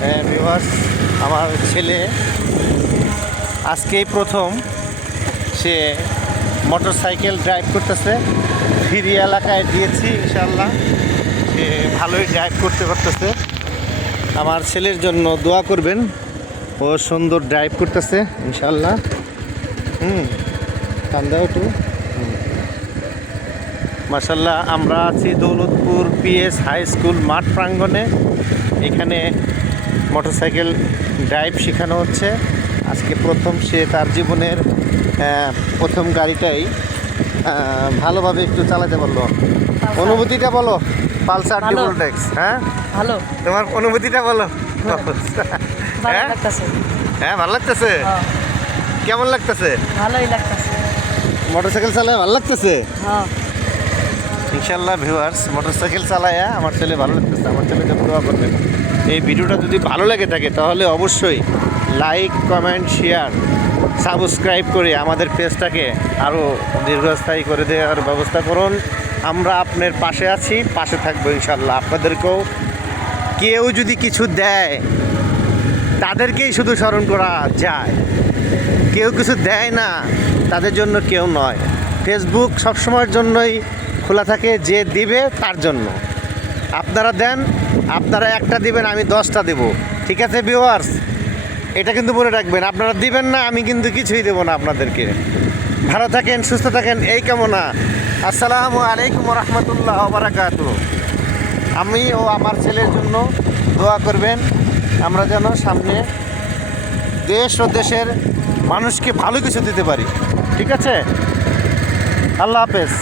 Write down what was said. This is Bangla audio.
ভিউয়ার্স, আমার ছেলে আজকেই প্রথম সে মোটরসাইকেল ড্রাইভ করতেছে। ফ্রি এলাকায় দিয়েছি, ইনশাল্লাহ সে ভালোই ড্রাইভ করতে পারতেছে। আমার ছেলের জন্য দোয়া করবেন, ও সুন্দর ড্রাইভ করতেছে ইনশাল্লাহ। কান্দাও একটু মাশাল্লাহ। আমরা আছি দৌলতপুর পিএস হাই স্কুল মাঠ প্রাঙ্গণে। এখানে মোটরসাইকেল ড্রাইভ শেখানো হচ্ছে। আজকে প্রথম সে তার জীবনের প্রথম গাড়িটাই ভালোভাবে একটু চালাতে পারলো। অনুভূতিটা বলো। পালসার ডিবল ডেক্স। হ্যাঁ, ভালো। তোমার অনুভূতিটা বলো। ভালো লাগতেছে। হ্যাঁ, ভালো লাগতেছে। কেমন লাগতেছে? ভালোই লাগতেছে। মোটরসাইকেল চালায় ভালো লাগতেছে। হ্যাঁ, ইনশাল্লাহ ভিউয়ার্স, মোটরসাইকেল চালায়া আমার ছেলে ভালো লাগতেছে। আমার ছেলে জন্য দোয়া করবেন। এই ভিডিওটা যদি ভালো লেগে থাকে তাহলে অবশ্যই লাইক, কমেন্ট, শেয়ার, সাবস্ক্রাইব করে আমাদের পেজটাকে আরও দীর্ঘস্থায়ী করে দেওয়ার ব্যবস্থা করুন। আমরা আপনার পাশে আছি, পাশে থাকবো ইনশাল্লাহ। আপনাদেরকেও কেউ যদি কিছু দেয় তাদেরকেই শুধু স্মরণ করা যায়, কেউ কিছু দেয় না তাদের জন্য কেউ নয়। ফেসবুক সবসময়ের জন্যই খোলা থাকে, যে দিবে তার জন্য। আপনারা দেন, আপনারা একটা দিবেন, আমি 10টা দেব। ঠিক আছে ভিউয়ার্স, এটা কিন্তু মনে রাখবেন। আপনারা দিবেন না, আমি কিন্তু কিছুই দেবো না আপনাদেরকে। ভালো থাকেন, সুস্থ থাকেন, এই কামনা। আসসালামু আলাইকুম রহমতুল্লাহ বারাকাতুহু। আমি ও আমার ছেলের জন্য দোয়া করবেন, আমরা যেন সামনে দেশ ও দেশের মানুষকে ভালো কিছু দিতে পারি। ঠিক আছে, আল্লাহ হাফেজ।